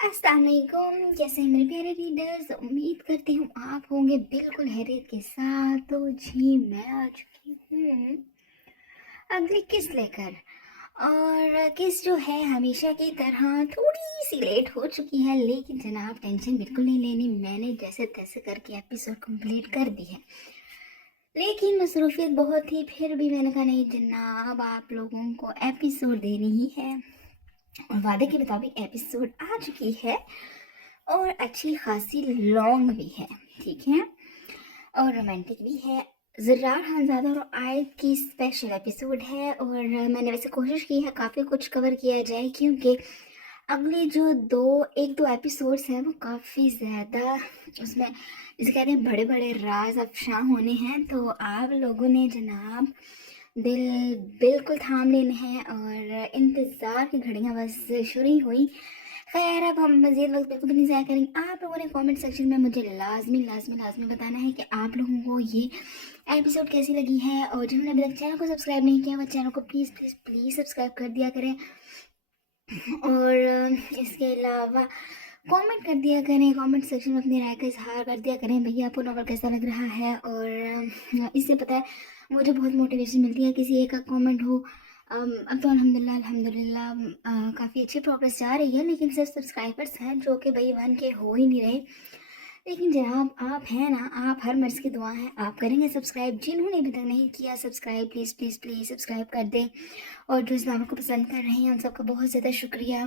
अस्सलाम वालेकुम। कैसे हैं मेरे प्यारे रीडर्स? उम्मीद करती हूँ आप होंगे बिल्कुल हैरियत के साथ। तो जी मैं आ चुकी हूँ अगली किस्त लेकर। और किस्त जो है हमेशा की तरह थोड़ी सी लेट हो चुकी है, लेकिन जनाब टेंशन बिल्कुल नहीं लेनी। मैंने जैसे तैसे करके एपिसोड कंप्लीट कर दी है, लेकिन मसरूफियत बहुत थी। फिर भी मैंने कहा नहीं जनाब, आप लोगों को एपिसोड देनी ही है। और वादे के मुताबिक एपिसोड आ चुकी है और अच्छी खासी लॉन्ग भी है, ठीक है, और रोमांटिक भी है। ज़र्रार खानज़ादा और आयत की स्पेशल एपिसोड है। और मैंने वैसे कोशिश की है काफ़ी कुछ कवर किया जाए, क्योंकि अगले जो एक दो एपिसोड्स हैं वो काफ़ी ज़्यादा उसमें जिसे कहते हैं बड़े बड़े राज अफशां होने हैं। तो आप लोगों ने जनाब दिल बिल्कुल थाम लेने हैं और इंतज़ार की घड़ियाँ बस शुरू ही हुई। खैर अब हम मज़ीद वक्त बिल्कुल भी नहीं ज़ाया करेंगे। आप लोगों ने कमेंट सेक्शन में मुझे लाजमी लाजमी लाजमी बताना है कि आप लोगों को ये एपिसोड कैसी लगी है। और जिन्होंने अभी तक चैनल को सब्सक्राइब नहीं किया वो चैनल को प्लीज़ प्लीज़ प्लीज़ सब्सक्राइब कर दिया करें। और इसके अलावा कमेंट कर दिया करें, कमेंट सेक्शन में अपनी राय का इजहार कर दिया करें भैया आपको नॉवल कैसा लग रहा है। और इससे पता है मुझे बहुत मोटिवेशन मिलती है, किसी एक का कमेंट हो। अब तो अल्हम्दुलिल्लाह अल्हम्दुलिल्लाह काफ़ी अच्छी प्रोग्रेस जा रही है, लेकिन सिर्फ सब्सक्राइबर्स हैं जो कि भाई 1K हो ही नहीं रहे। लेकिन जनाब आप हैं ना, आप हर मर्ज़ की दुआ है, आप करेंगे सब्सक्राइब। जिन्होंने अभी तक नहीं किया subscribe please please please subscribe कर दें। और जो इस नावल को पसंद कर रहे हैं उन सबका बहुत ज़्यादा शुक्रिया।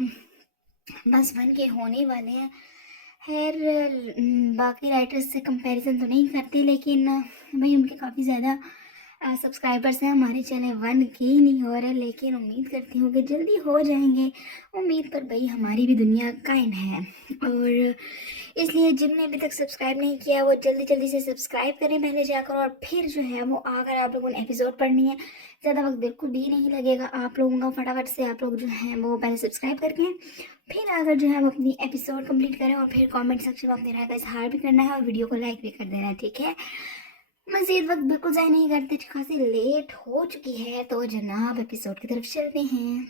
बस 1K होने वाले हैं। खैर बाकी राइटर्स से कंपैरिजन तो नहीं करती, लेकिन भाई उनके काफ़ी ज़्यादा सब्सक्राइबर्स हैं। हमारे चैनल 1K ही नहीं हो रहे, लेकिन उम्मीद करती हूँ कि जल्दी हो जाएंगे। उम्मीद पर भाई हमारी भी दुनिया कायम है। और इसलिए जिनने अभी तक सब्सक्राइब नहीं किया वो जल्दी जल्दी से सब्सक्राइब करें पहले जाकर। और फिर जो है वो अगर आप लोगों ने एपिसोड पढ़नी है, ज़्यादा वक्त बिल्कुल भी नहीं लगेगा आप लोगों का। फटाफट से आप लोग जो हैं वो पहले सब्सक्राइब करके फिर अगर जो है वो अपनी एपिसोड कंप्लीट करें, और फिर कमेंट सेक्शन में अपने राय का इजहार भी करना है और वीडियो को लाइक भी कर देना है, ठीक है। मज़ीद वक्त बिल्कुल ज़ाया नहीं करते, खासी लेट हो चुकी है। तो जनाब एपिसोड की तरफ चलते हैं।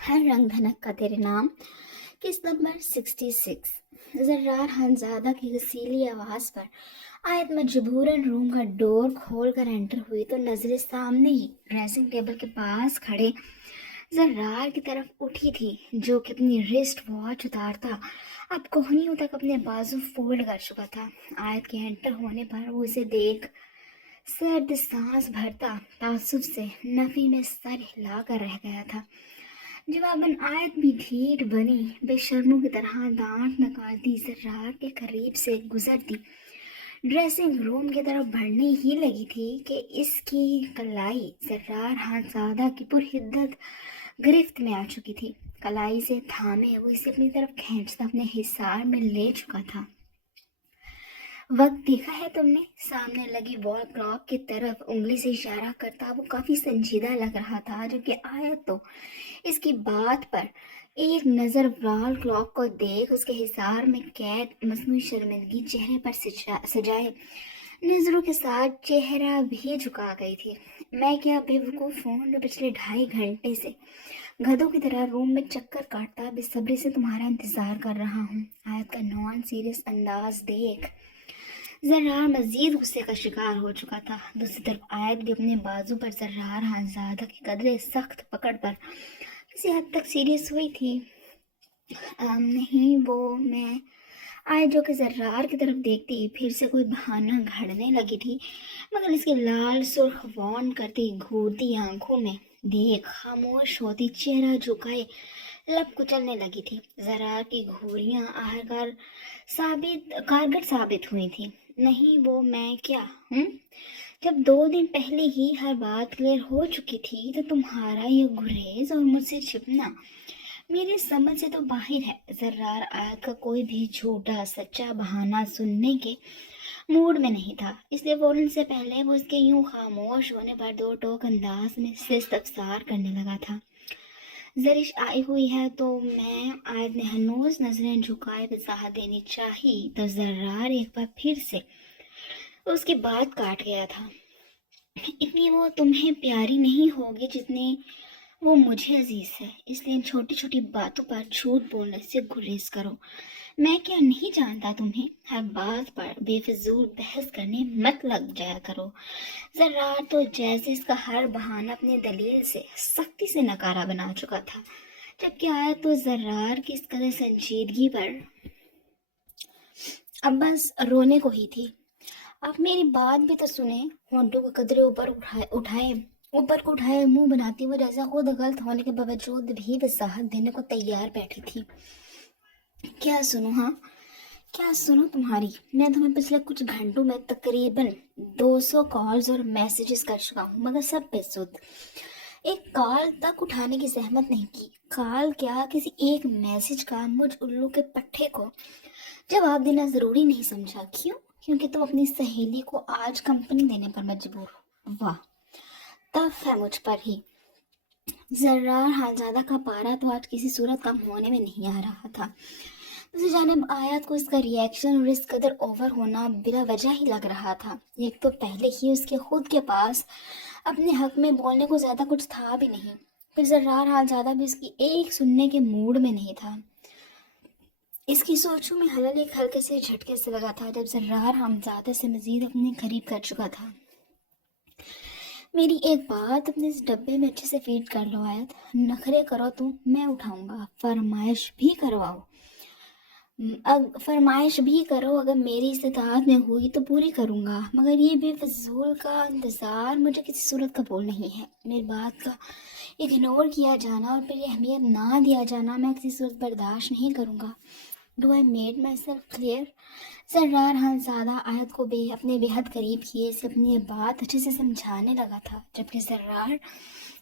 हर रंग धनक का तेरे नाम, किस्त नंबर 66। ज़र्रार खानज़ादा की गसीली आवाज़ पर आयत मजबूरन रूम का डोर खोल कर एंटर हुई तो नजरें सामने ही ड्रेसिंग टेबल के पास खड़े ज़र्रार की तरफ उठी थी, जो कि अपनी रिस्ट वॉच उतारता अब कोहनियों तक अपने बाजू फोल्ड कर चुका था। आयत के एंटर होने पर वो उसे देख सर्द सांस भरता तासुब से नफी में सर हिला कर रह गया था। जवाबन आयत भी ढीठ बनी बेशर्मों की तरह दांत नकारती ज़र्रार के करीब से गुजरती ड्रेसिंग रूम की तरफ बढ़ने ही लगी थी कि इसकी कलाई ज़र्रार खानज़ादा की पुरहिद्दत गिरफ्त में आ चुकी थी। कलाई से थामे वो इसे अपनी तरफ खींचता अपने हिसार में ले चुका था। वक्त देखा है तुमने? सामने लगी वॉल क्लॉक की तरफ उंगली से इशारा करता वो काफी संजीदा लग रहा था, जो कि आयत तो इसकी बात पर एक नजर वॉल क्लॉक को देख उसके हिसार में कैद मसनूई शर्मिंदगी चेहरे पर सजाए नजरों के साथ चेहरा भी झुका गई थी। मैं क्या बेवकूफ हूँ जो पिछले 2.5 घंटे से गधों की तरह रूम में चक्कर काटता बेसब्री से तुम्हारा इंतजार कर रहा हूँ। आयत का नॉन सीरियस अंदाज देख ज़र्रार मजीद गुस्से का शिकार हो चुका था। दूसरी तरफ आयत भी अपने बाजू पर ज़र्रार खानज़ादा की कदरे सख्त पकड़ पर किसी हद तक सीरियस हुई थी। नहीं वो मैं आयत जो कि ज़र्रार की तरफ देखती फिर से कोई बहाना घड़ने लगी थी, मगर इसके लाल सुर्ख वॉन करती घूरती आंखों में देख खामोश होती चेहरा झुकाए लब कुचलने लगी थी। ज़र्रार की घूरियां आखिरकार कारगर साबित हुई थी। नहीं वो मैं क्या हूँ? जब 2 दिन पहले ही हर बात क्लियर हो चुकी थी तो तुम्हारा ये गुरेज और मुझसे छिपना मेरी समझ से तो बाहर है। ज़र्रार आयत का कोई भी झूठा सच्चा बहाना सुनने के मूड में नहीं था, इसलिए फौरन से पहले वो उसके यूं खामोश होने पर दो टोक अंदाज में इस्तफसार करने लगा था। जरिश आई हुई है तो मैं आयत ने हनूज नजरें झुकाए वजाहत देनी चाही तो ज़र्रार एक बार फिर से उसकी बात काट गया था। इतनी वो तुम्हें प्यारी नहीं होगी जितनी وہ مجھے عزیز ہے، اس لیے ان چھوٹی چھوٹی باتوں پر جھوٹ بولنے سے گریز کرو۔ میں کیا نہیں جانتا تمہیں؟ ہر بات پر بے فضول بحث کرنے مت لگ جایا کرو۔ زرار تو جیسے اس کا ہر بہانہ اپنی دلیل سے سختی سے نکارا بنا چکا تھا، جبکہ آیا تو زرار کی اس قدر سنجیدگی پر اب بس رونے کو ہی تھی۔ آپ میری بات بھی تو سنیں۔ ہونٹوں کے قدرے اوپر کو اٹھائے منہ بناتی وہ جیسا خود غلط ہونے کے باوجود بھی وضاحت دینے کو تیار بیٹھی تھی۔ کیا سنوں؟ ہاں کیا سنوں تمہاری؟ میں تمہیں پچھلے کچھ گھنٹوں میں تقریباً 200 کالز اور میسیجز کر چکا ہوں، مگر سب بے سود۔ ایک کال تک اٹھانے کی زحمت نہیں کی۔ کال کیا، کسی ایک میسیج کا مجھ الو کے پٹھے کو جواب دینا ضروری نہیں سمجھا۔ کیوں؟ کیونکہ تم اپنی سہیلی کو آج کمپنی دینے پر مجبور ہو۔ واہ، تف ہے مجھ پر ہی۔ زرار حالزادہ کا پارا تو آج کسی صورت کم ہونے میں نہیں آ رہا تھا۔ دوسری جانب آیت کو اس کا ری ایکشن اور اس قدر اوور ہونا بلا وجہ ہی لگ رہا تھا۔ ایک تو پہلے ہی اس کے خود کے پاس اپنے حق میں بولنے کو زیادہ کچھ تھا بھی نہیں، پھر زرار حالزادہ بھی اس کی ایک سننے کے موڈ میں نہیں تھا۔ اس کی سوچوں میں حلل ایک ہلکے سے جھٹکے سے لگا تھا جب زرار حالزادہ سے مزید اپنے قریب کر چکا تھا۔ میری ایک بات اپنے اس ڈبے میں اچھے سے فیڈ کر لو آیت، نخرے کرو تو میں اٹھاؤں گا، فرمائش بھی کرو، اگر میری استطاعت میں ہوئی تو پوری کروں گا، مگر یہ بے فضول کا انتظار مجھے کسی صورت قبول نہیں ہے۔ میری بات کا اگنور کیا جانا اور پھر یہ اہمیت نہ دیا جانا میں کسی صورت برداشت نہیں کروں گا۔ Do I made myself clear? زرار حالزادہ آیت کو اپنے بے حد قریب کیے سے اپنی یہ بات اچھے سے سمجھانے لگا تھا، جبکہ زرار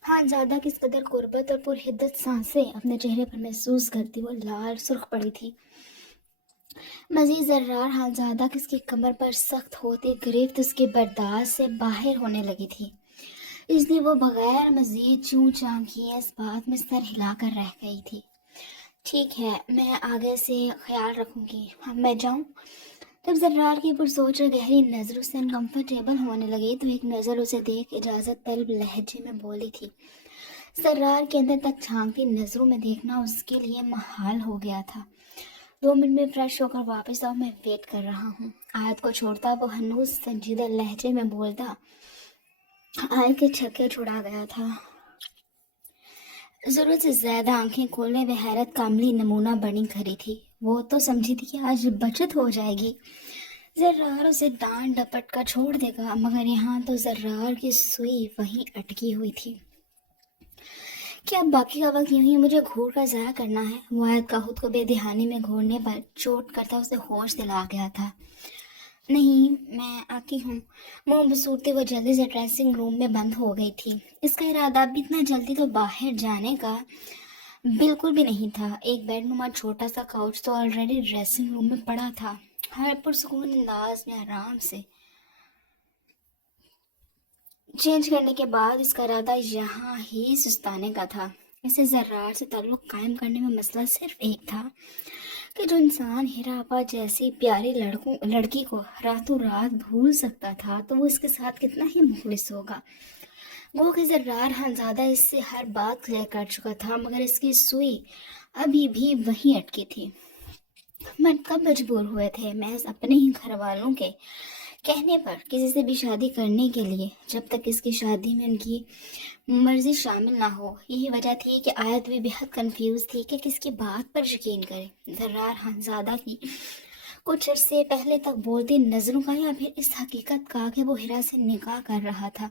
حالزادہ کس قدر قربت اور پرحدت سانسیں اپنے چہرے پر محسوس کرتی وہ لال سرخ پڑی تھی۔ مزید زرار حالزادہ کس کی کمر پر سخت ہوتی گرفت اس کے برداشت سے باہر ہونے لگی تھی، اس لیے وہ بغیر مزید چوں چاں کیے اس بات میں سر ہلا کر رہ گئی تھی۔ ٹھیک ہے، میں آگے سے خیال رکھوں گی، اب میں جاؤں؟ جب زرار کی پرسوچ اور گہری نظر سے انکمفرٹیبل ہونے لگی تو ایک نظر اسے دیکھ اجازت طلب لہجے میں بولی تھی۔ زرار کے اندر تک جھانکتی نظروں میں دیکھنا اس کے لیے محال ہو گیا تھا۔ 2 منٹ میں فریش ہو کر واپس آؤ، میں ویٹ کر رہا ہوں۔ آیت کو چھوڑتا وہ ہنوز سنجیدہ لہجے میں بولتا آیت کے چھکے چھڑا گیا تھا۔ ضرورت سے زیادہ آنکھیں کھولے ہوئے حیرت کا عملی نمونہ بنی کھڑی تھی۔ وہ تو سمجھی تھی کہ آج بچت ہو جائے گی، زرار اسے ڈانٹ ڈپٹ کر چھوڑ دے گا، مگر یہاں تو زرار کی سوئی وہیں اٹکی ہوئی تھی۔ کیا باقی کا وقت یوں ہی مجھے گھور کر ضائع کرنا ہے؟ وہ آیت کا خود کو بے دہانی میں گھورنے پر چوٹ کرتا اسے ہوش دلا گیا تھا۔ نہیں، میں آتی ہوں۔ منہ بسورتے وہ جلدی سے ڈریسنگ روم میں بند ہو گئی تھی۔ اس کا ارادہ بھی اتنا جلدی تو باہر جانے کا بالکل بھی نہیں تھا۔ ایک بیڈ نما چھوٹا سا کاؤچ تو آلریڈی ڈریسنگ روم میں پڑا تھا۔ ہر پرسکون انداز میں آرام سے چینج کرنے کے بعد اس کا ارادہ یہاں ہی سستانے کا تھا۔ اسے زرار سے تعلق قائم کرنے میں مسئلہ صرف ایک تھا کہ جو انسان ہیرا آپا جیسی پیاری لڑکی کو راتوں رات بھول سکتا تھا تو وہ اس کے ساتھ کتنا ہی مخلص ہوگا۔ گو کہ زرار حالزادہ اس سے ہر بات کلیئر کر چکا تھا، مگر اس کی سوئی ابھی بھی وہیں اٹکی تھی۔ من کب مجبور ہوئے تھے محض اپنے ہی گھر والوں کے کہنے پر کسی سے بھی شادی کرنے کے لیے، جب تک اس کی شادی میں ان کی مرضی شامل نہ ہو۔ یہی وجہ تھی کہ آیت بھی بہت کنفیوز تھی کہ کس کی بات پر یقین کرے، زرار حالزادہ کی کچھ عرصے پہلے تک بولتی نظروں کا یا پھر اس حقیقت کا کہ وہ ہیرا سے نکاح کر رہا تھا۔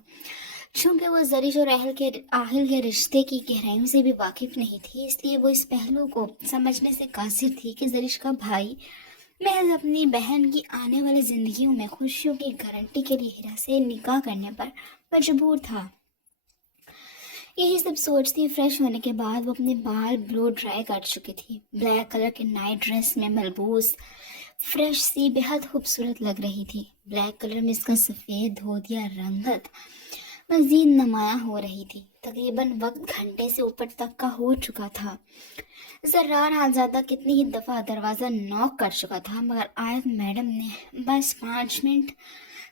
چونکہ وہ زرش اور آہل کے رشتے کی گہرائیوں سے بھی واقف نہیں تھی، اس لیے وہ اس پہلو کو سمجھنے سے قاصر تھی کہ زرش کا بھائی محض اپنی بہن کی آنے والی زندگیوں میں خوشیوں کی گارنٹی کے لیے ہیرا سے نکاح کرنے پر مجبور تھا۔ یہی سب سوچتی فریش ہونے کے بعد وہ اپنے بال بلو ڈرائی کر چکی تھی۔ بلیک کلر کے نائٹ ڈریس میں ملبوس فریش سی بہت خوبصورت لگ رہی تھی۔ بلیک کلر میں اس کا سفید دھوتیا رنگت مزید نمایاں ہو رہی تھی۔ تقریباً وقت گھنٹے سے اوپر تک کا ہو چکا تھا۔ زرار حالزادہ کتنی ہی دفعہ دروازہ نوک کر چکا تھا، مگر آیت میڈم نے بس 5 منٹ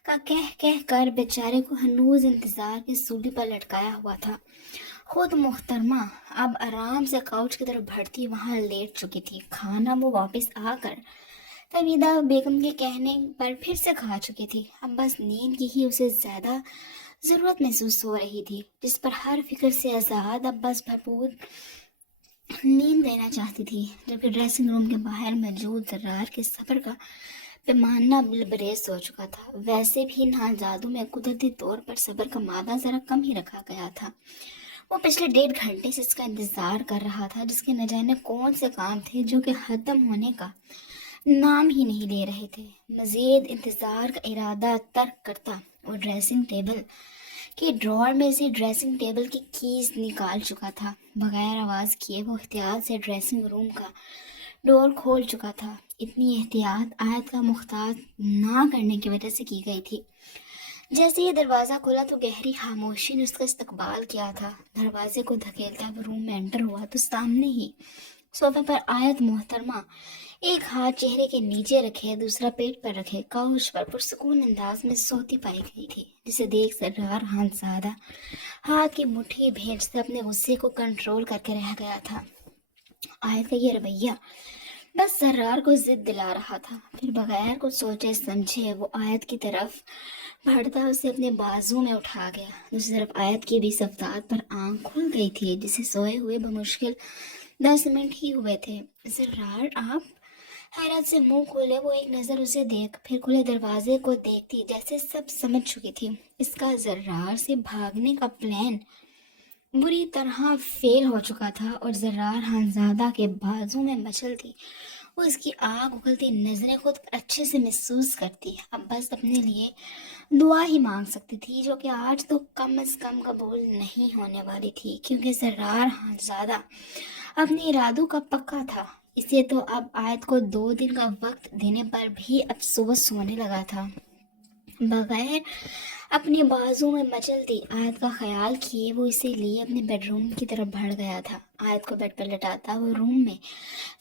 کا کہہ کر بیچارے کو ہنوز انتظار کی سولی پر لٹکایا ہوا تھا खुद मुहतरमा अब आराम से काउच की तरफ बढ़ती वहां लेट चुकी थी। खाना वो वापस आकर तबीदा बेगम के कहने पर फिर से खा चुकी थी। अब बस नींद की ही उसे ज्यादा जरूरत महसूस हो रही थी, जिस पर हर फिक्र से आजाद अब बस भरपूर नींद लेना चाहती थी। जबकि ड्रेसिंग रूम के बाहर मौजूद जर्रार के सफर का पैमाना लबरेज हो चुका था। वैसे भी ना जादू में कुदरती तौर पर सब्र का मादा जरा कम ही रखा गया था। वो पिछले 1.5 घंटे से इसका इंतजार कर रहा था, जिसके न जाने कौन से काम थे जो कि खत्म होने का नाम ही नहीं ले रहे थे। मजीद इंतजार का इरादा तर्क करता और ड्रेसिंग टेबल के ड्रॉअर में से ड्रेसिंग टेबल की कीज निकाल चुका था। बगैर आवाज किए वो एहतियात से ड्रेसिंग रूम का डोर खोल चुका था। इतनी एहतियात आयत का मुख्तार ना करने की वजह से की गई थी। जैसे ही दरवाजा खुला तो गहरी खामोशी ने उसका इस्तकबाल किया था। दरवाजे को धकेलता वो रूम में एंटर हुआ तो सामने ही सोफे पर आयत मोहतरमा एक हाथ चेहरे के नीचे रखे, दूसरा पेट पर रखे काउच पर पुरसुकून अंदाज में सोती पाई गई थी, जिसे देख सर्रार हानजादा हाथ की मुट्ठी भेजते अपने गुस्से को कंट्रोल करके रह गया था। आयत का ये रवैया बस सर्रार को जिद दिला रहा था। फिर बगैर कुछ सोचे समझे वो आयत की तरफ बढ़ता उसे अपने बाजू में उठा गया। दूसरी तरफ आयत की भी सफ्तार पर आंख खुल गई थी, जिसे सोए हुए बमुश्किल 10 मिनट ही हुए थे। सर्रार आप? हैरत से मुंह खोले वो एक नजर उसे देख फिर खुले दरवाजे को देखती, जैसे सब समझ चुकी थी इसका जर्रार से भागने का प्लान बुरी तरह फेल हो चुका था और जर्रार हानजादा के बाजू में मचलती वो इसकी आग उगलती नजरें खुद अच्छे से महसूस करती। अब बस अपने लिए दुआ ही मांग सकती थी, जो कि आज तो कम से कम कबूल नहीं होने वाली थी, क्योंकि जर्रार हानजादा अपने इरादों का पक्का था। इसे तो अब आयत को 2 दिन का वक्त देने पर भी अफसोस होने लगा था। बगैर अपने बाजू में मचलती आयत का ख्याल किए वो इसे लिए अपने बेडरूम की तरफ बढ़ गया था। आयत को बेड पर लटाता वो रूम में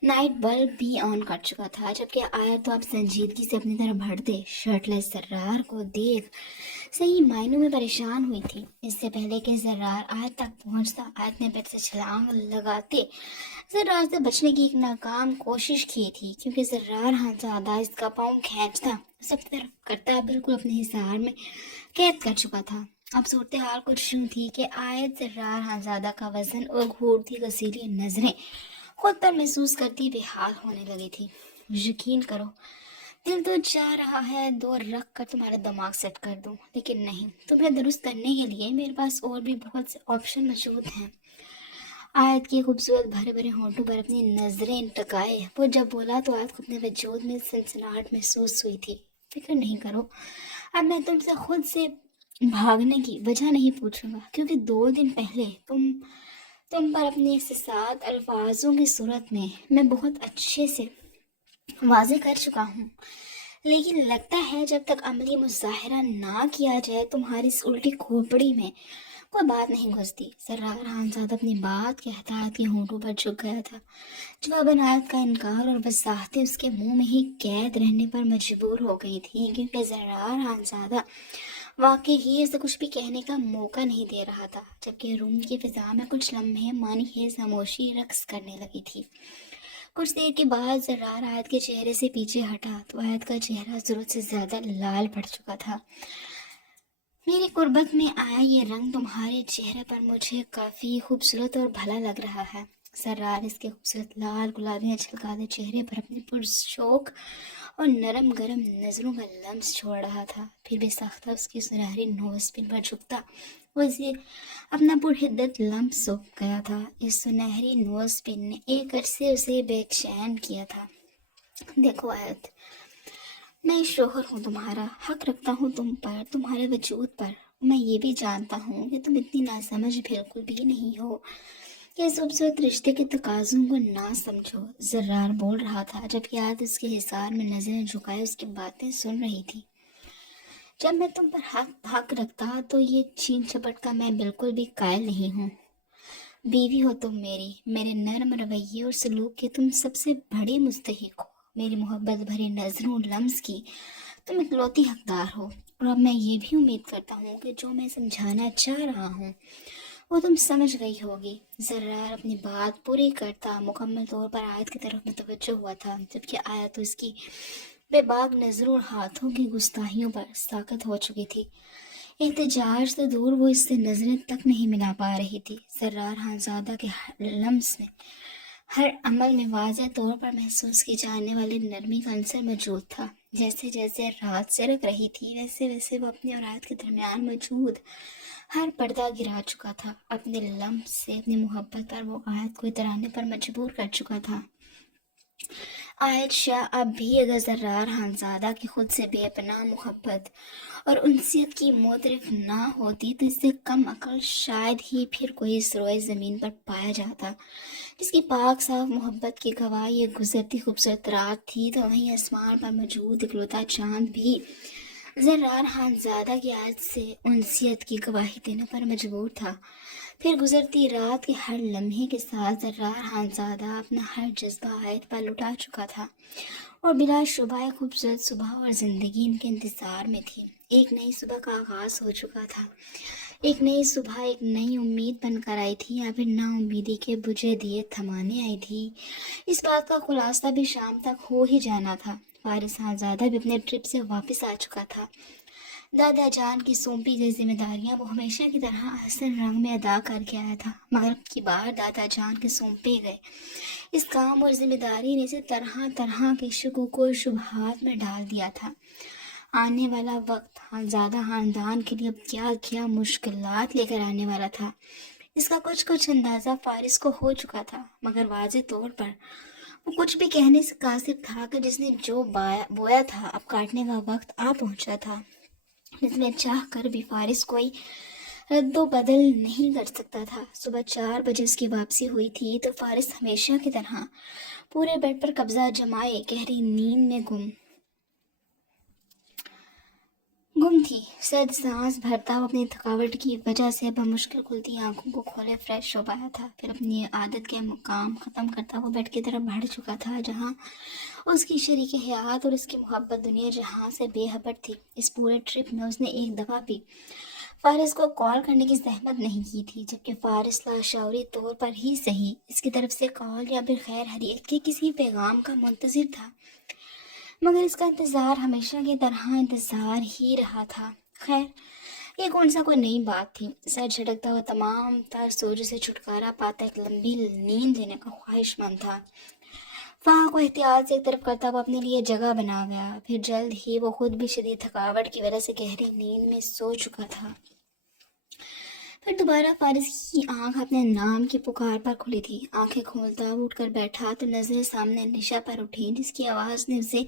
नाइट बल्ब भी ऑन कर चुका था, जबकि आयत तो अब संजीदगी से अपनी तरफ बढ़ते शर्टलेस सर्रार को देख सही मायनों में परेशान हुई थी। इससे पहले कि जर्रार आयत तक पहुंचता, आयत ने बेड से छलांग लगाते जर्रार से बचने की एक नाकाम कोशिश की थी, क्योंकि जर्रार हानजादा इसका पाँव खींचता सब तरफ करता बिल्कुल अपने हिसार में कैद कर चुका था। अब सूरत हाल कुछ यूं थी कि आयत जर्रार हानजादा का वजन और घूरती गसीली नजरें खुद पर महसूस करती बेहाल होने लगी थी। यकीन करो, दिल तो चाह रहा है 2 रख कर तुम्हारा दिमाग सेट कर दूं, लेकिन नहीं, तुम्हें दुरुस्त करने के लिए मेरे पास और भी बहुत से ऑप्शन मौजूद हैं। आयत की खूबसूरत भरे भरे होंठों पर अपनी नजरें टकाए वो जब बोला तो आयत को अपने वजूद में सनसनाहट महसूस हुई थी। फिक्र नहीं करो, अब मैं तुमसे खुद से भागने की वजह नहीं पूछूंगा, क्योंकि 2 दिन पहले तुम पर अपने इसके साथ अल्फाजों की सूरत में मैं बहुत अच्छे से वाजे कर चुका हूँ। लेकिन लगता है जब तक अमली मुजाहरा ना किया जाए तुम्हारी इस उल्टी खोपड़ी में कोई बात नहीं घुसती। सर्रार खानजादा अपनी बात कहता आयत के होंठों पर झुक गया था। जवाब आयत का इनकार और वजाहतें उसके मुंह में ही कैद रहने पर मजबूर हो गई थी, क्योंकि सर्रार खानजादा वाकई ही इसे कुछ भी कहने का मौका नहीं दे रहा था। जबकि रूम की फिजा में कुछ लम्हे मानी है खामोशी रक्स करने लगी थी। कुछ देर के बाद जर्रार आयत के चेहरे से पीछे हटा तो आयत का चेहरा जरूरत से ज्यादा लाल पड़ चुका था। मेरी कुर्बत में आया ये रंग तुम्हारे चेहरे पर मुझे काफी खूबसूरत और भला लग रहा है। सर्रार इसके खूबसूरत लाल गुलाबी छलकाते चेहरे पर अपनी पुरशौक और नरम गरम नजरों का लम्स छोड़ रहा था। फिर भी साख्ता उसकी सुनहरी नोज़पिन पर झुकता वो इसे अपना पुरहिद्दत लम्स सौंप गया था। इस सुनहरी नोज़पिन ने एक अरसे उसे बेचैन किया था। देखो आयत, मैं शोहर हूँ तुम्हारा, हक रखता हूँ तुम पर, तुम्हारे वजूद पर। मैं ये भी जानता हूँ कि तुम इतनी नासमझ बिल्कुल भी नहीं हो कि इस खूबसूरत रिश्ते के तकाज़ों को ना समझो। जर्रार बोल रहा था, जबकि आयत उसके हिसार में नजरें झुकाए उसकी बातें सुन रही थी। जब मैं तुम पर हक रखता तो ये छीन झपट का मैं बिल्कुल भी कायल नहीं हूँ। बीवी हो तुम मेरी, मेरे नरम रवैये और सलूक के तुम सबसे बड़े मुस्तहिक हो। मेरी मोहब्बत भरी नजरों लम्स की तुम इकलौती हकदार हो। और अब मैं ये भी उम्मीद करता हूँ कि जो मैं समझाना चाह रहा हूँ وہ تم سمجھ گئی ہوگی۔ زرار اپنی بات پوری کرتا مکمل طور پر آیت کی طرف متوجہ ہوا تھا، جبکہ آیت تو اس کی بے باک نظروں اور ہاتھوں کی گستاخیوں پر ساکت ہو چکی تھی۔ احتجاج سے دور وہ اس سے نظریں تک نہیں ملا پا رہی تھی۔ زرار خانزادہ کے ہر لمس میں، ہر عمل میں واضح طور پر محسوس کی جانے والی نرمی کا عنصر موجود تھا۔ جیسے جیسے رات سرک رہی تھی، ویسے ویسے وہ اپنی اور آیت کے درمیان موجود ہر پردہ گرا چکا تھا۔ اپنے لمس سے اپنی محبت پر وہ آیت کو اترانے پر مجبور کر چکا تھا۔ آیت شاہ اب بھی اگر زرار خانزادہ کی خود سے بے پناہ محبت اور انسیت کی معترف نہ ہوتی تو اس سے کم عقل شاید ہی پھر کوئی اس روئے زمین پر پایا جاتا جس کی پاک صاف محبت کی گواہ یہ گزرتی خوبصورت رات تھی۔ تو وہیں آسمان پر موجود اکلوتا چاند بھی زرار خانزادہ کی آیت سے انسیت کی گواہی دینے پر مجبور تھا۔ پھر گزرتی رات کے ہر لمحے کے ساتھ زرار خانزادہ اپنا ہر جذبہ آیت پر لٹا چکا تھا، اور بلا شبہ ایک خوبصورت صبح اور زندگی ان کے انتظار میں تھی۔ ایک نئی صبح کا آغاز ہو چکا تھا۔ ایک نئی صبح ایک نئی امید بن کر آئی تھی، یا پھر نا امیدی کے بجھے دیے تھمانے آئی تھی۔ اس بات کا خلاصہ بھی شام تک ہو ہی جانا تھا۔ فارس خانزادہ بھی اپنے ٹرپ سے واپس آ چکا تھا۔ دادا جان کی سونپی گئی ذمہ داریاں وہ ہمیشہ کی طرح حسن رنگ میں ادا کر کے آیا تھا، مگر اب کی بار دادا جان کے سونپے گئے اس کام اور ذمہ داری نے اسے طرح طرح کے شکوک و شبہات میں ڈال دیا تھا۔ آنے والا وقت خانزادہ خاندان کے لیے اب کیا کیا مشکلات لے کر آنے والا تھا، اس کا کچھ اندازہ فارس کو ہو چکا تھا، مگر واضح طور پر وہ کچھ بھی کہنے سے قاصر تھا کہ جس نے جو بویا تھا اب کاٹنے کا وقت آ پہنچا تھا، جس میں چاہ کر بھی فارس کوئی رد و بدل نہیں کر سکتا تھا۔ صبح 4 بجے اس کی واپسی ہوئی تھی تو فارس ہمیشہ کی طرح پورے بیڈ پر قبضہ جمائے گہری نیند میں گم تھی۔ سرد سانس بھرتا وہ اپنی تھکاوٹ کی وجہ سے بمشکل کھلتی آنکھوں کو کھولے فریش ہو پایا تھا۔ پھر اپنی عادت کے مقام ختم کرتا وہ بیڈ کی طرف بڑھ چکا تھا جہاں اس کی شریک حیات اور اس کی محبت دنیا جہاں سے بے خبر تھی۔ اس پورے ٹرپ میں اس نے ایک دفعہ بھی فارس کو کال کرنے کی زحمت نہیں کی تھی، جبکہ فارس لاشعوری طور پر ہی صحیح اس کی طرف سے کال یا پھر خیر خیریت کے کسی پیغام کا منتظر تھا، مگر اس کا انتظار ہمیشہ کی طرح انتظار ہی رہا تھا۔ خیر، یہ کون سا کوئی نئی بات تھی۔ سر جھٹکتا ہوا تمام تر سوجے سے چھٹکارا پاتا ایک لمبی نیند لینے کا خواہش مند تھا۔ فہا کو احتیاط سے ایک طرف کرتا وہ اپنے لیے جگہ بنا گیا۔ پھر جلد ہی وہ خود بھی شدید تھکاوٹ کی وجہ سے گہری نیند میں سو چکا تھا۔ پھر دوبارہ فارس کی آنکھ اپنے نام کی پکار پر کھلی تھی۔ آنکھیں کھولتا وہ اٹھ کر بیٹھا تو نظریں سامنے نشا پر اٹھی، جس کی آواز نے اسے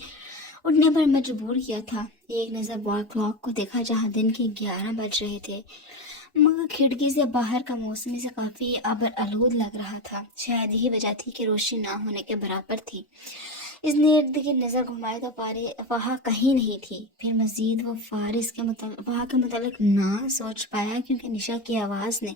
اٹھنے پر مجبور کیا تھا۔ ایک نظر وال کلاک کو دیکھا جہاں دن کے 11 بج رہے تھے، مگر کھڑکی سے باہر کا موسم اسے کافی ابر آلود لگ رہا تھا۔ شاید یہی وجہ تھی کہ روشنی نہ ہونے کے برابر تھی۔ اس نے ارد گرد نظر گھمائی تو فہا کہیں نہیں تھی۔ پھر مزید وہ فہا کے متعلق نہ سوچ پایا کیونکہ نشا کی آواز نے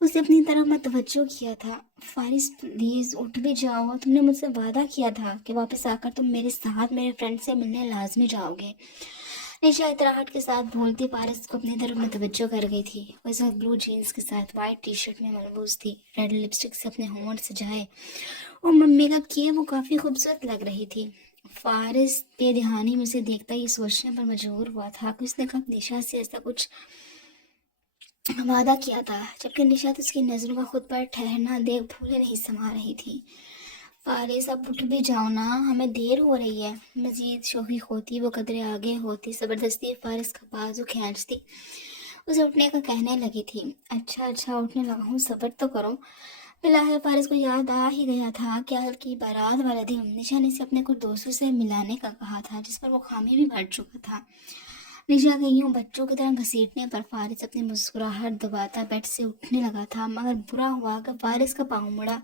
اسے اپنی طرف متوجہ کیا تھا۔ فارس پلیز اٹھ بھی جاؤ، تم نے مجھ سے وعدہ کیا تھا کہ واپس آ کر تم میرے ساتھ میرے فرینڈ سے ملنے لازمی جاؤ گے۔ نشا اطراحٹ کے ساتھ بولتی فارس کو اپنی طرف متوجہ کر گئی تھی۔ وہ اس وقت بلو جینز کے ساتھ وائٹ ٹی شرٹ میں ملبوس تھی، ریڈ لپسٹک سے اپنے ہونٹ سجائے اور میک اپ کیے وہ کافی خوبصورت لگ رہی تھی۔ فارس بے دہانی میں اسے دیکھتا یہ سوچنے پر مجبور ہوا تھا کہ اس نے کب نشا سے ایسا کچھ وعدہ کیا تھا، جبکہ نشا تو اس کی نظروں کا خود پر ٹھہرنا دیکھ بھولے نہیں سما رہی تھی۔ فارس اب اٹھ بھی جاؤ نا، ہمیں دیر ہو رہی ہے۔ مزید شوخی ہوتی وہ قدرے آگے ہوتی، زبردستی فارس کا بازو کھینچتی اسے اٹھنے کا کہنے لگی تھی۔ اچھا اٹھنے لگا ہوں، صبر تو کرو۔ بالآخر فارس کو یاد آ ہی گیا تھا کہ کل کی بارات والے دن نشا نے اسے اپنے کچھ دوستوں سے ملانے کا کہا تھا، جس پر وہ خامی بھی بھر چکا تھا۔ نشا کے یوں بچوں کی طرح گھسیٹنے پر فارس اپنی مسکراہٹ دباتا بیڈ سے اٹھنے لگا تھا، مگر برا ہوا کہ فارس کا پاؤں مڑا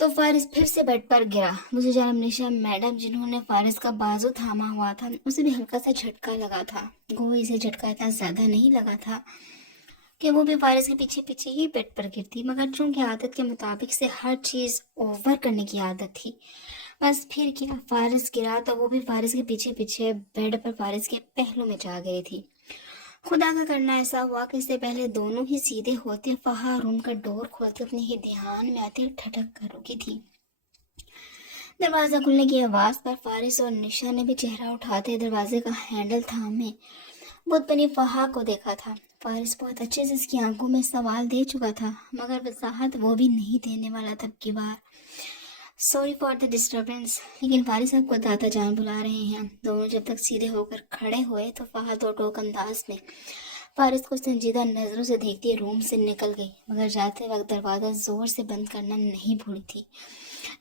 تو فارس پھر سے بیڈ پر گرا۔ دوسری جانب نشا میڈم جنہوں نے فارس کا بازو تھاما ہوا تھا اسے بھی ہلکا سا جھٹکا لگا تھا۔ گویا اسے جھٹکا اتنا زیادہ نہیں لگا تھا کہ وہ بھی فارس کے پیچھے پیچھے ہی بیڈ پر گرتی، مگر چونکہ عادت کے مطابق سے ہر چیز اوور کرنے کی عادت تھی، بس پھر کیا، فارس گرا تو وہ بھی فارس کے پیچھے پیچھے بیڈ پر فارس کے پہلو میں جا گئی تھی۔ खुदा का करना ऐसा हुआ कि इससे पहले दोनों ही सीधे होते फहा रूम का डोर खोलते अपने ही ध्यान में आते ठटक कर रुकी थी। दरवाजा खुलने की आवाज पर फारिस और निशा ने भी चेहरा उठाते दरवाजे का हैंडल थामे बुत बनी फहा को देखा था। फारिस बहुत अच्छे से उसकी आंखों में सवाल दे चुका था, मगर वजाहत वो भी नहीं देने वाला था की बार। सॉरी फॉर द डिस्टर्बेंस, लेकिन फारिस आपको दादा जान बुला रहे हैं। दोनों जब तक सीधे होकर खड़े हुए तो फहा दो टोक अंदाज में फारिस को संजीदा नजरों से देखती रूम से निकल गई, मगर जाते वक्त दरवाजा जोर से बंद करना नहीं भूली थी।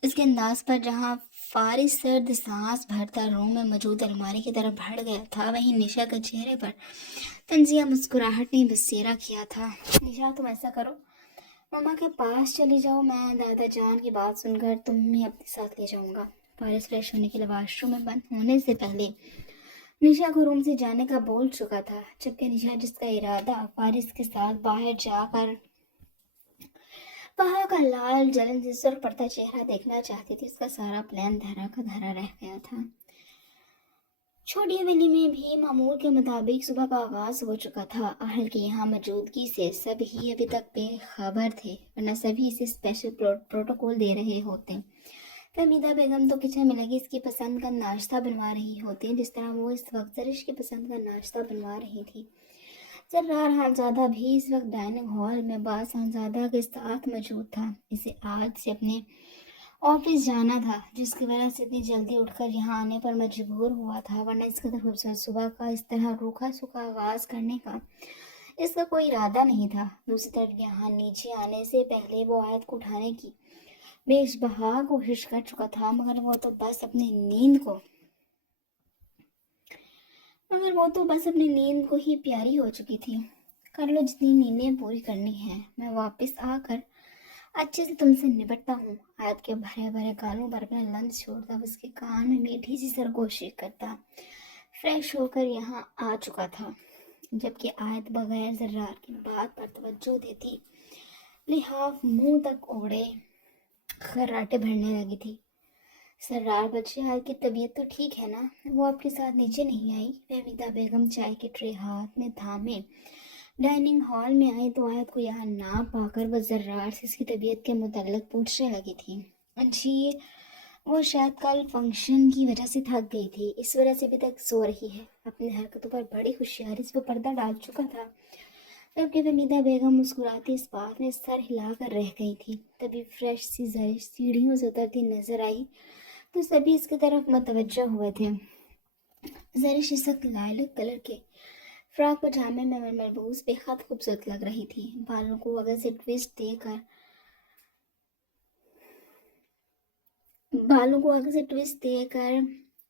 इसके अंदाज पर जहां फारिस सर्द सांस भरता रूम में मौजूद अलमारी की तरफ बढ़ गया था, वहीं निशा के चेहरे पर तंजिया मुस्कुराहट ने बसेरा किया था। निशा, तुम ऐसा करो, मम्मा के पास चली जाओ, मैं दादा जान की बात सुनकर तुम्हें अपने साथ ले जाऊंगा। फारिस फ्रेश होने के लिए वॉशरूम में बंद होने से पहले निशा को रूम से जाने का बोल चुका था, जबकि निशा जिसका इरादा फारिस के साथ बाहर जाकर फहा का लाल जलन से सुर्ख पड़ता चेहरा देखना चाहती थी, उसका सारा प्लान धरा का धरा रह गया था। छोटी हवेली में भी मामूल के मुताबिक सुबह का आगाज हो चुका था। आहल की यहाँ मौजूदगी से सभी अभी तक बेखबर थे, वरना सभी इसे स्पेशल प्रोटोकॉल दे रहे होते। फहमीदा बेगम तो किचन में लगी इसकी पसंद का नाश्ता बनवा रही होती, जिस तरह वो इस वक्त जरिश की पसंद का नाश्ता बनवा रही थी। जर्रार हानजादा भी इस वक्त डाइनिंग हॉल में बास हानजादा के साथ मौजूद था। इसे आज से अपने ऑफिस जाना था, जिसकी वजह से इतनी जल्दी उठकर यहाँ आने पर मजबूर हुआ था, वरना इस कदर खूबसूरत सुबह का इस तरह रूखा सूखा आगाज करने का इसका कोई इरादा नहीं था। दूसरी तरफ यहाँ नीचे आने से पहले वो आयत को उठाने की बेशबहा कोशिश कर चुका था, मगर वो तो बस अपनी नींद को ही प्यारी हो चुकी थी। कर लो जितनी नींदें पूरी करनी है, मैं वापस आकर अच्छे से तुमसे निपटता हूँ। आयत के भरे भरे गालों पर अपना लंच छोड़ता उसके कान में मीठी सी सरगोशी करता फ्रेश होकर यहाँ आ चुका था, जबकि आयत बगैर जर्रार की बात पर तवज्जो देती लिहाफ मुंह तक ओढ़े खर्राटे भरने लगी थी। सर्रार बच्चे, आयत की तबीयत तो ठीक है ना? वो आपके साथ नीचे नहीं आई? फहमीदा बेगम चाय के ट्रे हाथ में थामे डाइनिंग हॉल में आई तो आयत को यहाँ ना पाकर वह जर्रार से इसकी तबीयत के मुताल्लिक पूछने लगी थी। जी, वो शायद कल फंक्शन की वजह से थक गई थी, इस वजह से अभी तक सो रही है। अपनी हरकतों पर बड़ी होशियारी से वो पर्दा डाल चुका था, जबकि फहमीदा बेगम मुस्कुराती इस बात में सर हिलाकर रह गई थी। तभी फ्रेश सी जरिश सीढ़ियों से उतरती नजर आई तो सभी इसकी तरफ मुतवज्जो हुए थे। जरिश इस वक्त लाइलक कलर के फ्रॉक पजामे में मलबूस बेहद खूबसूरत लग रही थी। बालों को आगे से ट्विस्ट देकर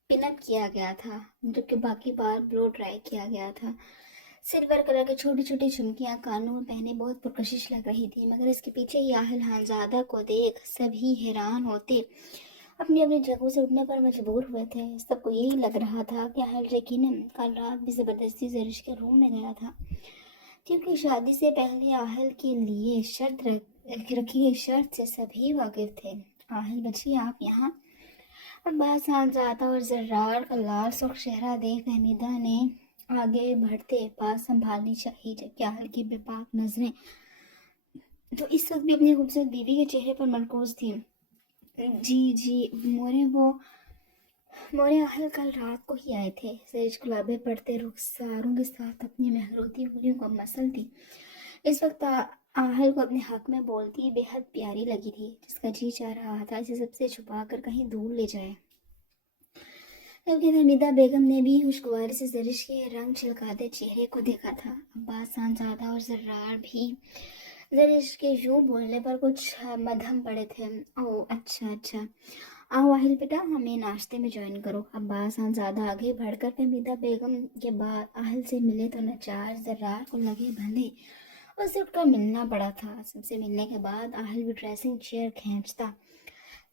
पिनअप किया गया था, जबकि बाकी बाल ब्लो ड्राई किया गया था। सिल्वर कलर की छोटी छोटी झुमकियां कानों में पहने बहुत पुरकशिश लग रही थी, मगर इसके पीछे ही आहल हानजादा को देख सभी हैरान होते अपनी अपनी जगहों से उठने पर मजबूर हुए थे। सबको यही लग रहा था कि आहल यकीनन कल रात भी जबरदस्ती जरिश के रूम में गया था, क्योंकि शादी से पहले आहल के लिए रखी गई शर्त से सभी वाकिफ थे। आहल बच्ची, आप यहाँ? अब्बास हानजादा और जर्रार का लाल सुर्ख चेहरा देख फहमीदा ने आगे बढ़ते बात संभालनी चाहिए, जबकि आहल की बेपाक नजरें तो इस वक्त भी अपनी खूबसूरत बीवी के चेहरे पर मरकूज थी। जी, मोरे आहल कल रात को ही आए थे। सरिश गुलाबे पड़ते रुखसारों के साथ अपनी महरूती उंगलियों को मसलती इस वक्त आहल को अपने हक में बोलती बेहद प्यारी लगी थी, जिसका जी चाह रहा था इसे सबसे छुपा कर कहीं दूर ले जाए। जबकि फहमीदा बेगम ने भी खुशगवारी से जरिश के रंग छिलकाते चेहरे को देखा था। अब्बास हानजादा और जर्रार भी जरिश के यूं बोलने पर कुछ मध्यम पड़े थे। ओह अच्छा, आओ आहिल बेटा, हमें नाश्ते में ज्वाइन करो। अब्बास हानजादा आगे बढ़कर फहमीदा बेगम के बाद आहल से मिले तो नचार जर्रार को लगे भले उसे उठकर मिलना पड़ा था। सबसे मिलने के बाद आहल भी ड्रेसिंग चेयर खींचता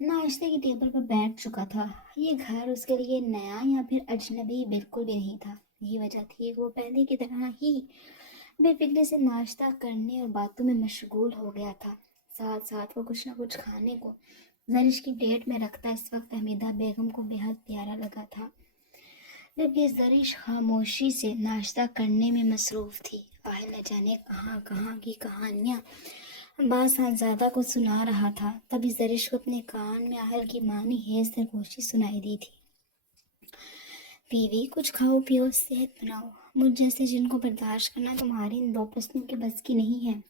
नाश्ते की टेबल पर बैठ चुका था। ये घर उसके लिए नया या फिर अजनबी बिल्कुल भी नहीं था। यही वजह थी वो पहले की तरह ही बेफिक्री से नाश्ता करने और बातों में मशगूल हो गया था। साथ साथ वो कुछ न कुछ खाने को जरिश की प्लेट में रखता इस वक्त फहमीदा बेगम को बेहद प्यारा लगा था। जबकि ज़रिश खामोशी से नाश्ता करने में मसरूफ़ थी। आहिल न जाने कहाँ कहाँ की कहानियाँ बाज़ादा को सुना रहा था। तभी ज़रिश को अपने कान में आहिल की मानी है सरगोशी सुनाई दी थी। बीवी, कुछ खाओ पियो, सेहत बनाओ। मुझ जैसे जिनको बर्दाश्त करना तुम्हारी इन दो पसलियों के बस की नहीं है।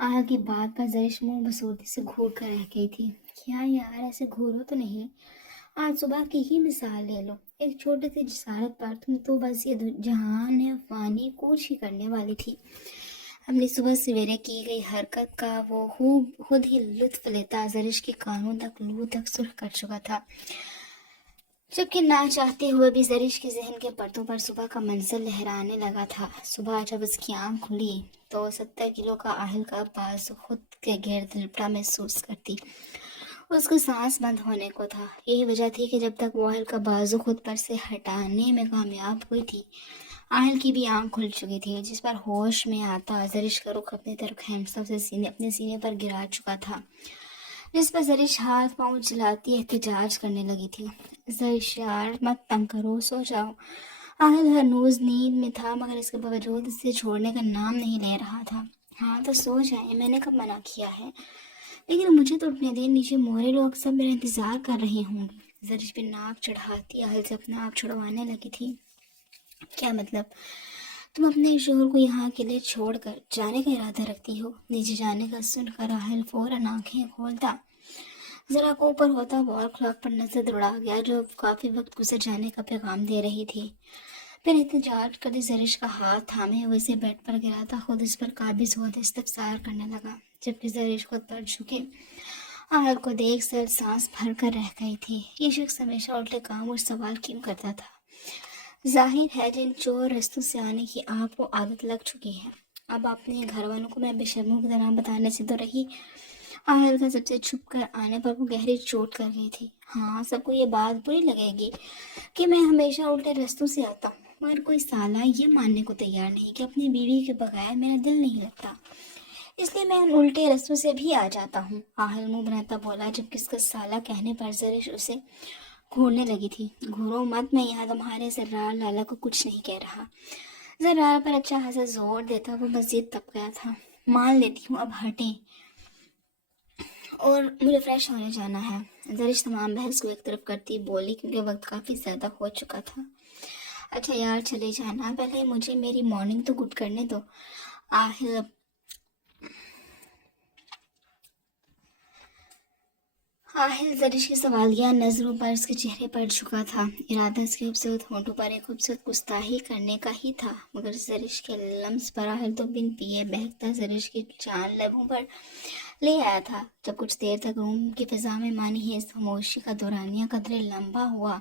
आहिल की बात पर ज़रिश मुँह बसोती से घूर कर रह गई थी। क्या यार, ऐसे घूरो तो नहीं। आज सुबह की ही मिसाल ले लो। एक छोटी सी जिसारत पर तुम तो बस ये जहान फ़ानी कूच ही करने वाली थी। अपनी सुबह सवेरे की गई हरकत का वो खुद ही लुत्फ लेता ज़रिश के कानों तक लू तक सुर्ख कर चुका था, जबकि ना चाहते हुए भी ज़रिश के जहन के पर्दों पर सुबह का मंजर लहराने लगा था। सुबह जब उसकी आंख खुली तो 70 किलो का आहिल का बाजू खुद के गिर्द लिपटा महसूस करती। उसको सांस बंद होने को था। यही वजह थी कि जब तक वो आहिल का बाजू खुद पर से हटाने में कामयाब हुई थी, आहिल की भी आंख खुल चुकी थी, जिस पर होश में आता ज़रिश का रुख अपनी तरफ हैमसम से अपने सीने पर गिरा चुका था, जिस पर ज़रिश हाथ पांव चलाती एहतजाज करने लगी थी। ज़रिश यार, मत तंग करो, सो जाओ। आहिल हनूज नींद में था, मगर इसके बावजूद इसे छोड़ने का नाम नहीं ले रहा था। हाँ तो सो जाए, मैंने कब मना किया है। लेकिन मुझे तो उठने दे, नीचे मोरे लोग सब मेरा इंतज़ार कर रहे होंगे। ज़रिश पे नाक चढ़ाती आहिल से अपना आप छुड़वाने लगी थी। क्या मतलब, तुम अपने शोहर को यहाँ अकेले छोड़कर जाने का इरादा रखती हो? नीचे जाने का सुनकर आहिल फौरन आंखें खोलता जरा को ऊपर होता वॉल क्लॉक पर नजर दौड़ा गया, जो काफी वक्त गुजर जाने का पैगाम दे रही थी। फिर एहतजाज करते ज़रिश का हाथ थामे हुए से बेड पर गिराता खुद इस पर काबिज होते इस्तफसार करने लगा, जबकि ज़रिश खुद पर झुके आहिल को देख सर सांस भर कर रह गई थी। ये शख्स हमेशा उल्टे काम और सवाल क्यों करता था? जाहिर है जिन चोर रस्तों से आने की आपको आदत लग चुकी है। अब अपने घर वालों को मैं बेशर्मों की तरह बताने से तो रही। आहिल का सबसे छुप कर आने पर वो गहरी चोट कर गई थी। हाँ, सबको ये बात बुरी लगेगी कि मैं हमेशा उल्टे रास्तों से आता हूँ, मगर कोई साला ये मानने को तैयार नहीं कि अपनी बीवी के बगैर मेरा दिल नहीं लगता, इसलिए मैं उन उल्टे रास्तों से भी आ जाता हूँ। आहिल मुंह बनाता बोला, जबकि इसका साला कहने पर ज़रिश उसे घूरने लगी थी। घूरो मत, मैं यहाँ तुम्हारे जर्रार लाला को कुछ नहीं कह रहा। जर्रार पर अच्छा खासा जोर देता वो मजीद तप गया था। मान लेती हूँ, अब हटें और मुझे फ्रेश होने जाना है। ज़रिश तमाम बहस को एक तरफ करती बोली, क्योंकि वक्त काफ़ी ज़्यादा हो चुका था। अच्छा यार, चले जाना, पहले मुझे मेरी मॉर्निंग तो गुड करने दो। आहिल ज़रिश की सवालिया नज़रों पर उसके चेहरे पर झुका था। इरादा उसके खूबसूरत होंठों पर एक खूबसूरत गुस्ताही करने का ही था, मगर ज़रिश के लम्स पर आहिल तो बिन पिए बहकता ज़रिश की जान लबों पर ले आया था। जब कुछ देर तक रूम की फिजा में मानी है खामोशी का दौरानिया कदरे लंबा हुआ,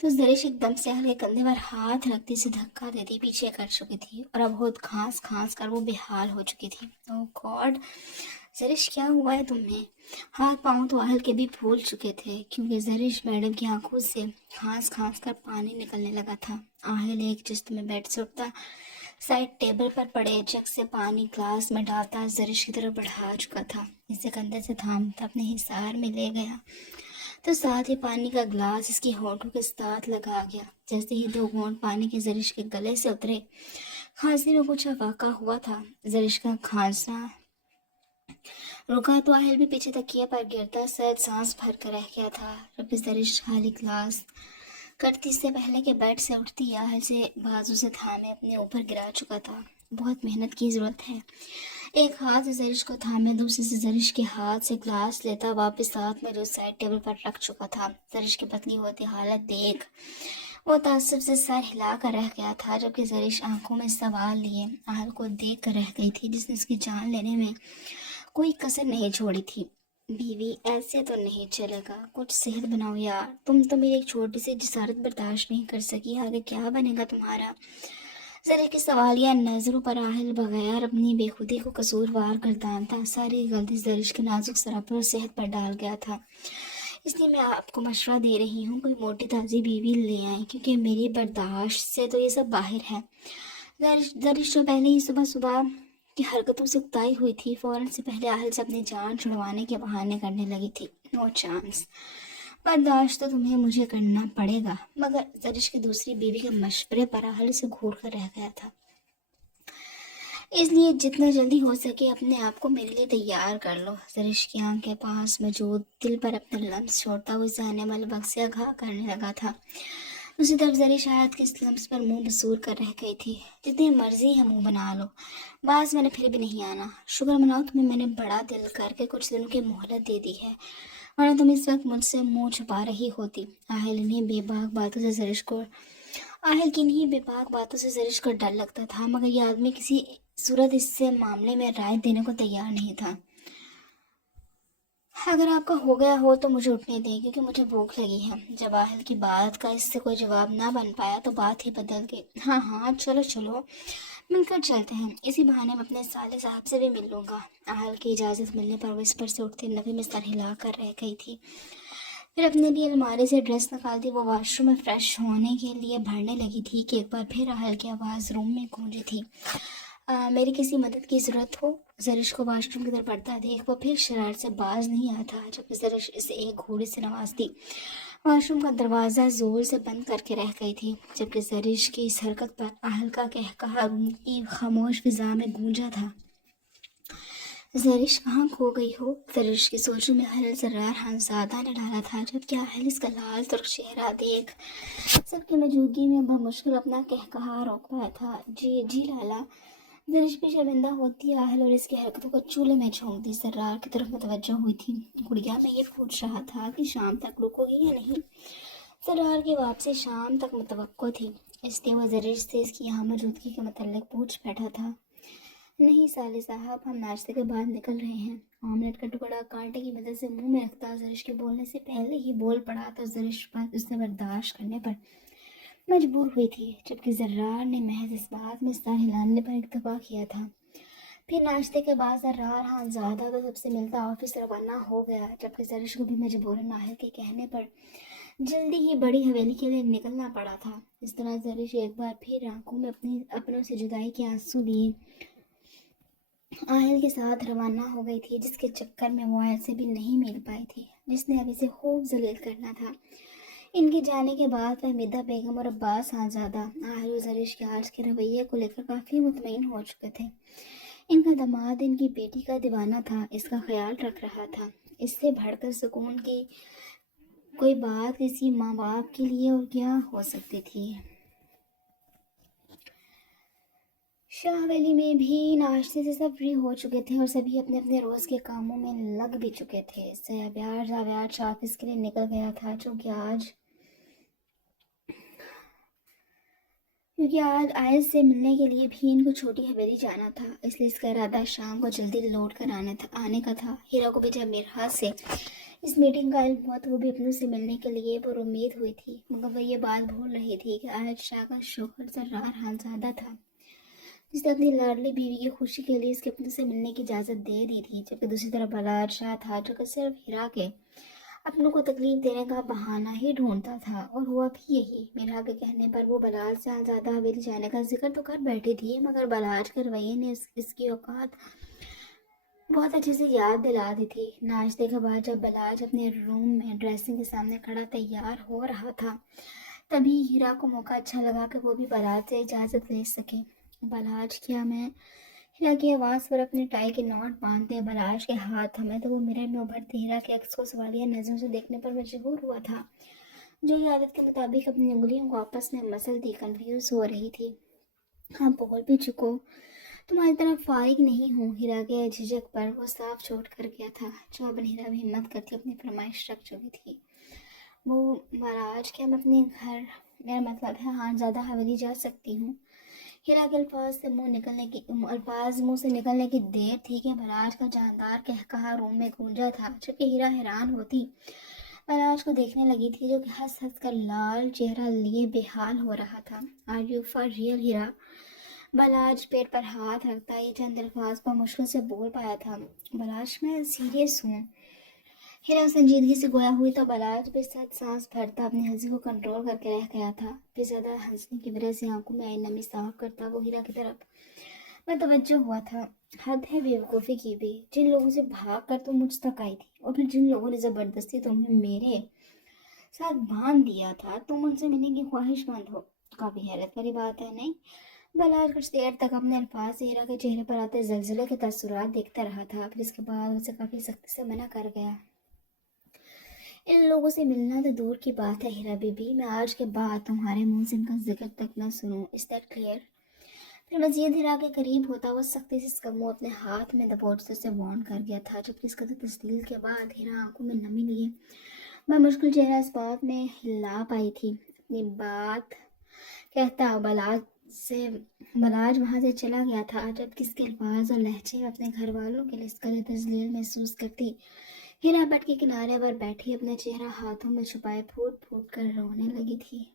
तो ज़रिश एकदम से आहिल के कंधे पर हाथ रखती से धक्का देती पीछे कर चुकी थी, और अब बहुत खांस खांस कर वो बेहाल हो चुकी थी। ओह गॉड, ज़रिश क्या हुआ है तुम्हें? हाथ पाँव तो आहिल के भी फूल चुके थे, क्योंकि ज़रिश मैडम की आंखों से खांस खांस कर पानी निकलने लगा था। आहिल एक जिस्त में बेड से उठता, साइड टेबल पर पड़े जग से पानी ग्लास में डालता ज़रिश की तरफ बढ़ा चुका था। इसे कंधे से थामता अपने हिसार में ले गया, तो साथ ही पानी का ग्लास इसकी होठों के साथ लगा गया। जैसे ही 2 घूंट पानी के ज़रिश के गले से उतरे, खांसी में कुछ वाक़ा हुआ था। ज़रिश का खांसा रुका तो आहिल भी पीछे तकिए पर गिरता सहज सांस भर कर रह गया था, जबकि ज़रिश खाली ग्लास करती इससे पहले कि बेड से उठती आहिल से बाजू से थामे अपने ऊपर गिरा चुका था। बहुत मेहनत की ज़रूरत है। एक हाथ से ज़रिश को थामे, दूसरे से ज़रिश के हाथ से ग्लास लेता वापस हाथ में जो साइड टेबल पर रख चुका था। ज़रिश की पतली होती हालत देख वो ताज्जुब से सर हिला कर रह गया था, जबकि ज़रिश आंखों में सवाल लिए आहिल को देख कर रह गई थी, जिसने उसकी जान लेने में कोई कसर नहीं छोड़ी थी। बीवी, ऐसे तो नहीं चलेगा, कुछ सेहत बनाओ यार। तुम तो मेरी एक छोटी सी जिसारत बर्दाश्त नहीं कर सकी, आगे क्या बनेगा तुम्हारा? जरा की सवालिया नजरों पर आहिल बगैर अपनी बेखुदी को कसूरवार गर्दानता सारी गलती ज़रिश के नाजुक सरापर और सेहत पर डाल गया था। इसलिए मैं आपको मशवरा दे रही हूँ, कोई मोटी ताज़ी बीवी ले आए, क्योंकि मेरी बर्दाश्त से तो ये सब बाहर है। ज़रिश जो पहले ही सुबह सुबह की हरकतों से उकताई हुई थी, फौरन से पहले आहिल से अपनी जान छुड़वाने के बहाने करने लगी थी। नो चांस, बर्दाश्त तो तुम्हें मुझे करना पड़ेगा। मगर जरिश की दूसरी बीवी के मशवरे पर आहल से घूर कर रह गया था, इसलिए जितना जल्दी हो सके अपने आप को मेरे लिए तैयार कर लो। जरिश की आंख के पास मौजूद दिल पर अपने लम्स छोड़ता हुआ जाने वाला बक्सिया घा करने लगा था। दूसरी तरफ जरिश शायद किस लम्स पर मुंह बसूर कर रह गई थी। जितनी मर्जी है मुंह बना लो, बाज मैंने फिर भी नहीं आना। शुक्र मनाओ तुम्हें मैंने बड़ा दिल करके कुछ दिनों की मोहलत दे दी है, वरना तुम इस वक्त मुझसे मुंह छुपा रही होती। आहल इन्हीं बेबाक बातों से जरिश को आहल की इन्हीं बेबाक बातों से जरिश को डर लगता था, मगर यह आदमी किसी सूरत इससे मामले में राय देने को तैयार नहीं था। अगर आपका हो गया हो तो मुझे उठने दें, क्योंकि मुझे भूख लगी है। जब आहल की बात का इससे कोई जवाब ना बन पाया तो बात ही बदल गई। हाँ हाँ, चलो चलो, मिलकर चलते हैं। इसी बहाने मैं अपने साले साहब से भी मिल लूँगा। आहल की इजाज़त मिलने पर वो इस पर से उठते नफी में सर हिला कर रह गई थी। फिर अपने लिए अलमारी से ड्रेस निकालती वो वॉशरूम में फ्रेश होने के लिए भरने लगी थी कि एक बार फिर आहल की आवाज़ रूम में गूंजी थी। मेरी किसी मदद की ज़रूरत हो? जरिश को वॉशरूम की तरफ बढ़ता देख वो फिर शरारत से बाज नहीं आता, जब जरिश इसे एक घूरी से नवाजती। वॉशरूम का दरवाज़ा ज़ोर से बंद करके रह गई थी, जबकि जरिश की इस हरकत पर आहल का कहकहा रूम की खामोश फिजा में गूंजा था। जरिश कहाँ खो गई हो? जरिश की सोचों में हल जर्रार हानजादा ने डाला था, जबकि आहल इसका लाल तुर्क चेहरा देख सबकी मौजूदगी में बमुश्किल अपना कहकहा रोक पाया था। जी जी लाला। जरिश भी शर्मिंदा होती आहल और इसकी हरकतों को चूल्हे में झोंक दी जर्रार की तरफ मुतवज्जो हुई थी। गुड़िया मैं ये पूछ रहा था कि शाम तक रुकोगी या नहीं? जर्रार की वापसी शाम तक मुतवक्को थी, इसलिए वह जरिश से इसकी यहाँ मौजूदगी के मतलब पूछ बैठा था। नहीं साले साहब, हम नाश्ते के बाद निकल रहे हैं। ऑमलेट का टुकड़ा कांटे की मदद से मुंह में रखता जरिश के बोलने से पहले ही बोल पड़ा तो जरिश पर उससे बर्दाश्त करने पर मजबूर हुई थी, जबकि जर्रार ने महज इस बात में सर हिलाने पर इत्तफाक किया था। फिर नाश्ते के बाद जर्रार हानजादा तो सबसे मिलता ऑफिस रवाना हो गया, जबकि जरिश को भी मजबूरन आहल के कहने पर जल्दी ही बड़ी हवेली के लिए निकलना पड़ा था। इस तरह जरिश एक बार फिर आंखों में अपनों से जुदाई के आंसू लिए आहल के साथ रवाना हो गई थी, जिसके चक्कर में वो आहल से भी नहीं मिल पाई थी, जिसने अब इसे खूब जलील करना था। इनके जाने के बाद फहमीदा बेगम और अब्बास खानज़ादा आहल और जरिश के आज के रवैये को लेकर काफ़ी मुतमईन हो चुके थे। इनका दामाद इनकी बेटी का दीवाना था, इसका ख्याल रख रहा था। इससे बढ़कर सुकून की कोई बात किसी माँ बाप के लिए और क्या हो सकती थी। शाह वैली में भी नाश्ते से सब फ्री हो चुके थे और सभी अपने अपने रोज़ के कामों में लग भी चुके थे। जावेद ऑफिस के लिए निकल गया था, क्योंकि आज आयल से मिलने के लिए भी इनको छोटी हवेली जाना था, इसलिए इसका इरादा शाम को जल्दी लौट कर आने का था। हीरा को भी जब मेरहा से इस मीटिंग का इल्म हुआ तो वो भी अपनों से मिलने के लिए पुरुम्मीद हुई थी, मगर वह ये बात भूल रही थी कि आयल शाह का शौहर जर्रार हानज़ादा था, जिसने अपनी लाडली बीवी की खुशी के लिए इसके अपने से मिलने की इजाज़त दे दी थी। जबकि दूसरी तरफ बलाट शाह था, जो कि सिर्फ हीरा के अपनों को तकलीफ देने का बहाना ही ढूंढता था, और हुआ भी यही। मीरा के कहने पर वो बलाज से ज़्यादा हवेली जाने का जिक्र तो कर बैठी थी, मगर बलाज के रवैये ने इसकी औकात बहुत अच्छे से याद दिला दी थी। नाश्ते के बाद जब बलाज अपने रूम में ड्रेसिंग के सामने खड़ा तैयार हो रहा था, तभी हीरा को मौका अच्छा लगा कि वो भी बलाज से इजाज़त ले सके। बलाज क्या मैं हीरा की आवाज़ पर अपने टाई के नॉट बांधते बलाज के हाथ थमे तो वो मिरर में उभरते हीरा के अक्स को सवालिया नज़रों से देखने पर मजबूर हुआ था, जो ये आदत के मुताबिक अपनी उंगलियों को आपस में मसलती कंफ्यूज हो रही थी। हाँ, बोल भी चुको, तुम्हारी तरफ फारिग नहीं हूँ। हीरा के झिझक पर वो साफ छोड़ कर गया था। चौबन हीरा भी हिम्मत करती अपनी फरमाइश रख चुकी थी। वो महाराज क्या मैं अपने घर, मेरा मतलब है हाँ ज़्यादा हवेली जा सकती हूँ? हीरा के अल्फाज मुंह से निकलने की देर थी कि बलाज का जानदार कहकहा रूम में गूंजा था, जबकि हीरा हैरान होती बलाज को देखने लगी थी, जो कि हंस हंस कर लाल चेहरा लिए बेहाल हो रहा था। आर यू फॉर रियल हीरा? बलाज पेट पर हाथ रखता ये चंद अल्फाज पर मुश्किल से बोल पाया था। बलाज मैं सीरियस हूँ। हीरा संजीदगी से गोया हुई तो बलाज भी सच सांस भरता अपनी हंसी को कंट्रोल करके रह गया था। फिर ज़्यादा हंसने की वजह से आंखों में आई नमी साफ करता वो हीरा की तरफ मैं तवज्जो हुआ था। हद है बेवकूफ़ी की भी, जिन लोगों से भाग कर तुम मुझ तक आई थी और फिर जिन लोगों ने ज़बरदस्ती तुम्हें मेरे साथ बांध दिया था, तुम उनसे मिलने की ख्वाहिश बंद हो। काफ़ी हैरत वाली बात है, नहीं? बलाज कुछ देर तक अपने अल्फाज से हीरा के चेहरे पर आते जलजले के तासुरात देखता रहा था, फिर इसके बाद उसे काफ़ी सख्ती से मना कर गया। इन लोगों से मिलना तो दूर की बात है हीरा बीबी, मैं आज के बाद तुम्हारे मुंह से इनका जिक्र तक न सुनूं। Is that clear? फिर मजीद हीरा के करीब होता वो सख्ती से इसका मुंह अपने हाथ में दबोचते उसे वार्न कर गया था, जबकि इसका तो तस्लील के बाद हीरा आंखों में नमी लिए मुश्किल चेहरा इस बात में हिला पाई थी। अपनी बात कहता बलाज वहां से चला गया था, जबकि इसके अल्फाज और लहजे अपने घर वालों के लिए इस कदर तस्लील महसूस करती। हीरा बेड के किनारे पर बैठी अपना चेहरा हाथों में छुपाए फूट फूट कर रोने लगी थी।